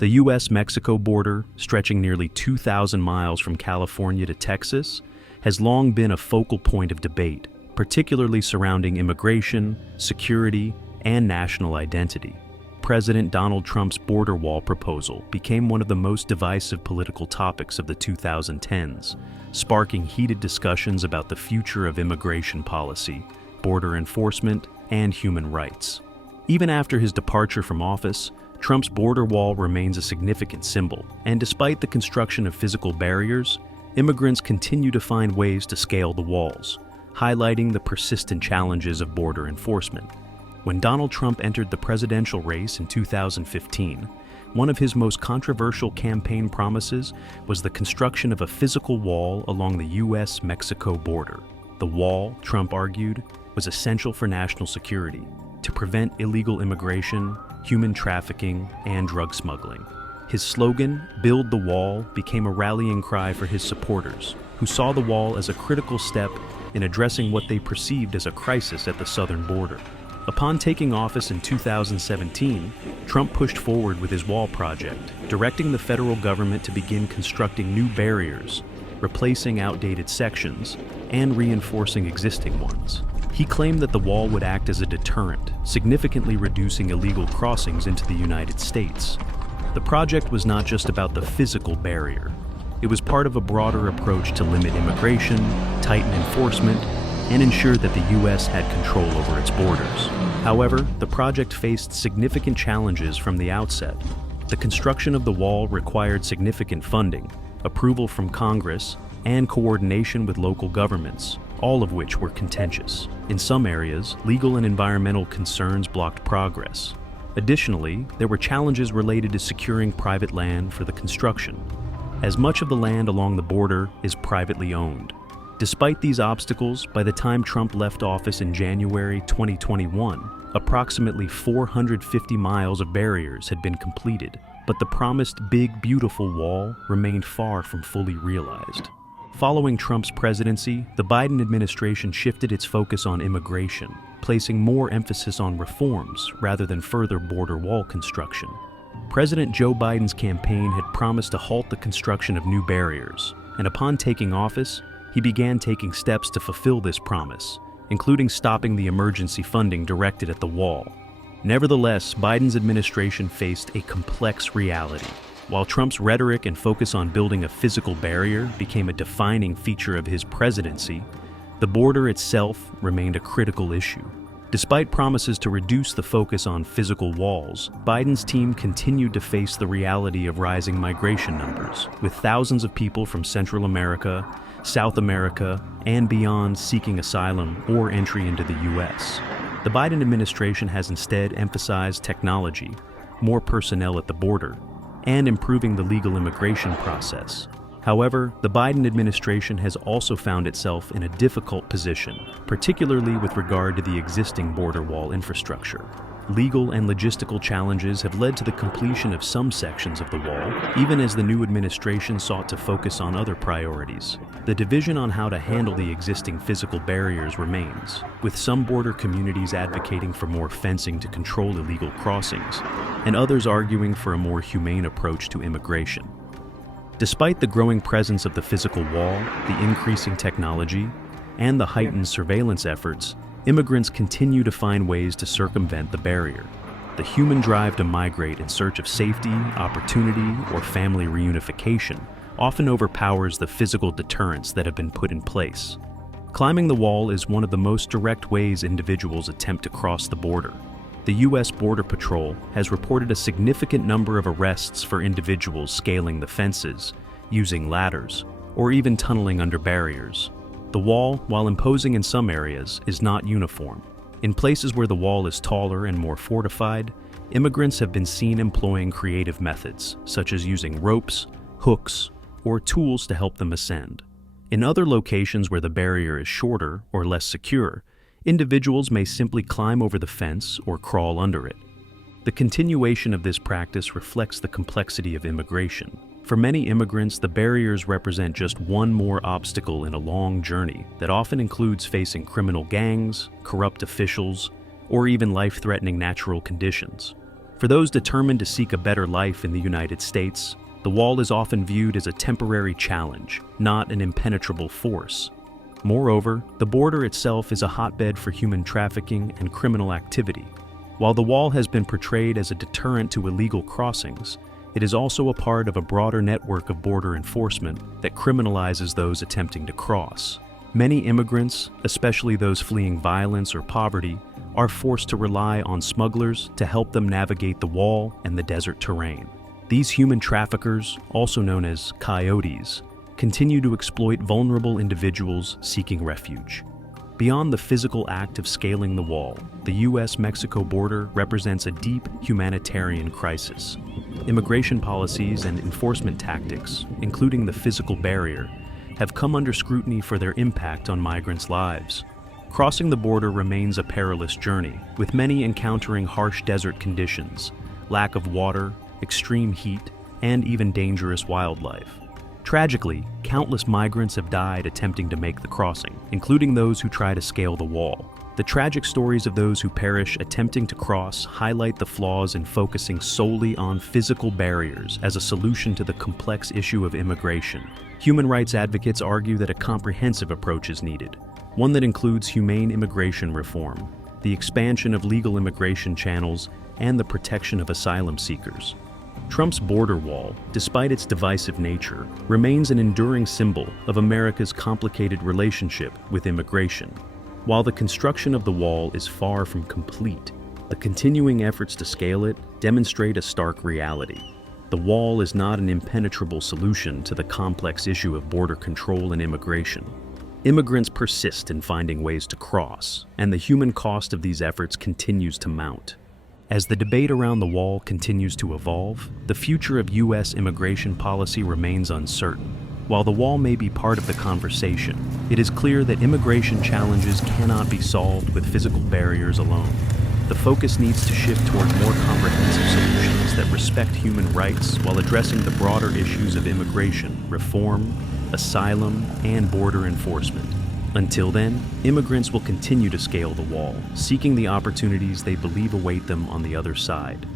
The U.S.-Mexico border, stretching nearly 2,000 miles from California to Texas, has long been a focal point of debate, particularly surrounding immigration, security, and national identity. President Donald Trump's border wall proposal became one of the most divisive political topics of the 2010s, sparking heated discussions about the future of immigration policy, border enforcement, and human rights. Even after his departure from office, Trump's border wall remains a significant symbol, and despite the construction of physical barriers, immigrants continue to find ways to scale the walls, highlighting the persistent challenges of border enforcement. When Donald Trump entered the presidential race in 2015, one of his most controversial campaign promises was the construction of a physical wall along the U.S.-Mexico border. The wall, Trump argued, was essential for national security, to prevent illegal immigration, human trafficking, and drug smuggling. His slogan, "Build the Wall," became a rallying cry for his supporters, who saw the wall as a critical step in addressing what they perceived as a crisis at the southern border. Upon taking office in 2017, Trump pushed forward with his wall project, directing the federal government to begin constructing new barriers, replacing outdated sections, and reinforcing existing ones. He claimed that the wall would act as a deterrent, significantly reducing illegal crossings into the United States. The project was not just about the physical barrier. It was part of a broader approach to limit immigration, tighten enforcement, and ensure that the U.S. had control over its borders. However, the project faced significant challenges from the outset. The construction of the wall required significant funding, approval from Congress, and coordination with local governments, all of which were contentious. In some areas, legal and environmental concerns blocked progress. Additionally, there were challenges related to securing private land for the construction, as much of the land along the border is privately owned. Despite these obstacles, by the time Trump left office in January 2021, approximately 450 miles of barriers had been completed, but the promised Big Beautiful Wall remained far from fully realized. Following Trump's presidency, the Biden administration shifted its focus on immigration, placing more emphasis on reforms rather than further border wall construction. President Joe Biden's campaign had promised to halt the construction of new barriers, and upon taking office, he began taking steps to fulfill this promise, including stopping the emergency funding directed at the wall. Nevertheless, Biden's administration faced a complex reality. While Trump's rhetoric and focus on building a physical barrier became a defining feature of his presidency, the border itself remained a critical issue. Despite promises to reduce the focus on physical walls, Biden's team continued to face the reality of rising migration numbers, with thousands of people from Central America, South America, and beyond seeking asylum or entry into the U.S. The Biden administration has instead emphasized technology, more personnel at the border, and improving the legal immigration process. However, the Biden administration has also found itself in a difficult position, particularly with regard to the existing border wall infrastructure. Legal and logistical challenges have led to the completion of some sections of the wall, even as the new administration sought to focus on other priorities. The division on how to handle the existing physical barriers remains, with some border communities advocating for more fencing to control illegal crossings, and others arguing for a more humane approach to immigration. Despite the growing presence of the physical wall, the increasing technology, and the heightened surveillance efforts, immigrants continue to find ways to circumvent the barrier. The human drive to migrate in search of safety, opportunity, or family reunification often overpowers the physical deterrents that have been put in place. Climbing the wall is one of the most direct ways individuals attempt to cross the border. The U.S. Border Patrol has reported a significant number of arrests for individuals scaling the fences, using ladders, or even tunneling under barriers. The wall, while imposing in some areas, is not uniform. In places where the wall is taller and more fortified, immigrants have been seen employing creative methods, such as using ropes, hooks, or tools to help them ascend. In other locations where the barrier is shorter or less secure, individuals may simply climb over the fence or crawl under it. The continuation of this practice reflects the complexity of immigration. For many immigrants, the barriers represent just one more obstacle in a long journey that often includes facing criminal gangs, corrupt officials, or even life-threatening natural conditions. For those determined to seek a better life in the United States, the wall is often viewed as a temporary challenge, not an impenetrable force. Moreover, the border itself is a hotbed for human trafficking and criminal activity. While the wall has been portrayed as a deterrent to illegal crossings, it is also a part of a broader network of border enforcement that criminalizes those attempting to cross. Many immigrants, especially those fleeing violence or poverty, are forced to rely on smugglers to help them navigate the wall and the desert terrain. These human traffickers, also known as coyotes, continue to exploit vulnerable individuals seeking refuge. Beyond the physical act of scaling the wall, the US-Mexico border represents a deep humanitarian crisis. Immigration policies and enforcement tactics, including the physical barrier, have come under scrutiny for their impact on migrants' lives. Crossing the border remains a perilous journey, with many encountering harsh desert conditions, lack of water, extreme heat, and even dangerous wildlife. Tragically, countless migrants have died attempting to make the crossing, including those who try to scale the wall. The tragic stories of those who perish attempting to cross highlight the flaws in focusing solely on physical barriers as a solution to the complex issue of immigration. Human rights advocates argue that a comprehensive approach is needed, one that includes humane immigration reform, the expansion of legal immigration channels, and the protection of asylum seekers. Trump's border wall, despite its divisive nature, remains an enduring symbol of America's complicated relationship with immigration. While the construction of the wall is far from complete, the continuing efforts to scale it demonstrate a stark reality. The wall is not an impenetrable solution to the complex issue of border control and immigration. Immigrants persist in finding ways to cross, and the human cost of these efforts continues to mount. As the debate around the wall continues to evolve, the future of U.S. immigration policy remains uncertain. While the wall may be part of the conversation, it is clear that immigration challenges cannot be solved with physical barriers alone. The focus needs to shift toward more comprehensive solutions that respect human rights while addressing the broader issues of immigration, reform, asylum, and border enforcement. Until then, immigrants will continue to scale the wall, seeking the opportunities they believe await them on the other side.